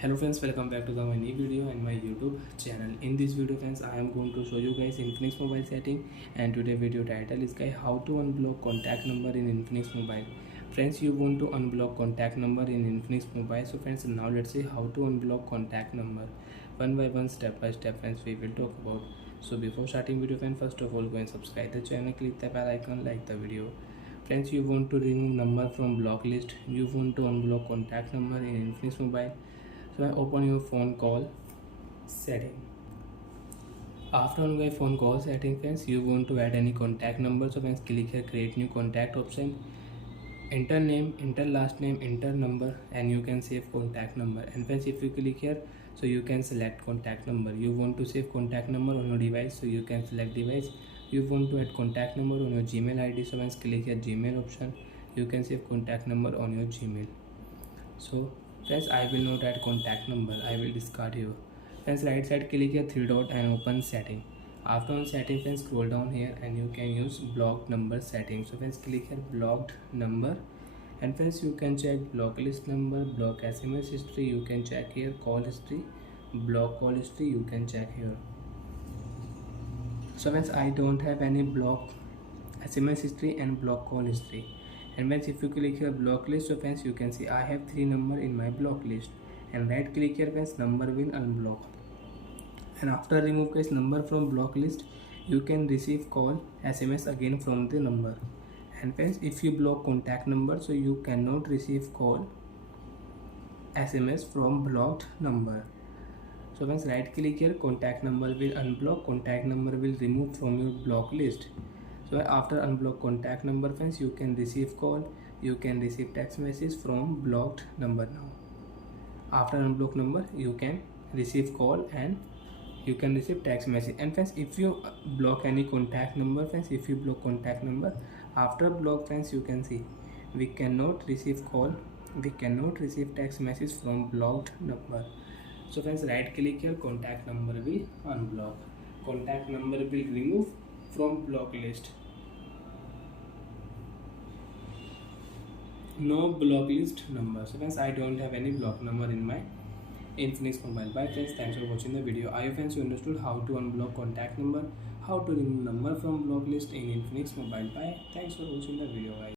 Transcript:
Hello friends, welcome back to my new video and my YouTube channel. In this video friends, I am going to show you guys Infinix mobile setting, and today video title is guys how to unblock contact number in Infinix mobile. Friends, you want to unblock contact number in Infinix mobile. So friends, now let's see how to unblock contact number one by one, step by step friends, we will talk about. So before starting video friends, first of all go and subscribe the channel, click the bell icon, like the video. Friends, you want to remove number from block list, you want to unblock contact number in Infinix mobile. So I open your phone call setting. After on my phone call setting friends, you want to add any contact number. So friends, click here create new contact option, enter name, enter last name, enter number, and you can save contact number. And friends, if you click here, so you can select contact number. You want to save contact number on your device, so you can select device. You want to add contact number on your Gmail ID, so friends, click here Gmail option. You can save contact number on your Gmail. So friends, I will not add contact number, I will discard here. Friends, right side click here three dot and open setting. After on setting friends, scroll down here and you can use blocked number setting. So friends, click here blocked number, and friends, you can check block list number, block SMS history, you can check here call history, block call history, you can check here. So friends, I don't have any block SMS history and block call history. And friends, if you click here block list, so friends, you can see I have 3 number in my block list, and right click here friends, number will unblock. And after remove guys number from block list, you can receive call SMS again from the number. And friends, if you block contact number, so you cannot receive call SMS from blocked number. So friends, right click here, contact number will unblock, contact number will remove from your block list. So after unblock contact number friends, you can receive call, you can receive text message from blocked number now. After unblock number, you can receive call and you can receive text message. And friends, if you block any contact number friends, if you block contact number after block friends, you can see we cannot receive call, we cannot receive text message from blocked number. So friends, right click here, contact number will unblock, contact number will remove from block list. No block list number. So friends, I don't have any block number in my Infinix mobile. Bye friends, thanks for watching the video. I hope friends you understood how to unblock contact number, how to remove number from block list in Infinix mobile. Bye, thanks for watching the video guys.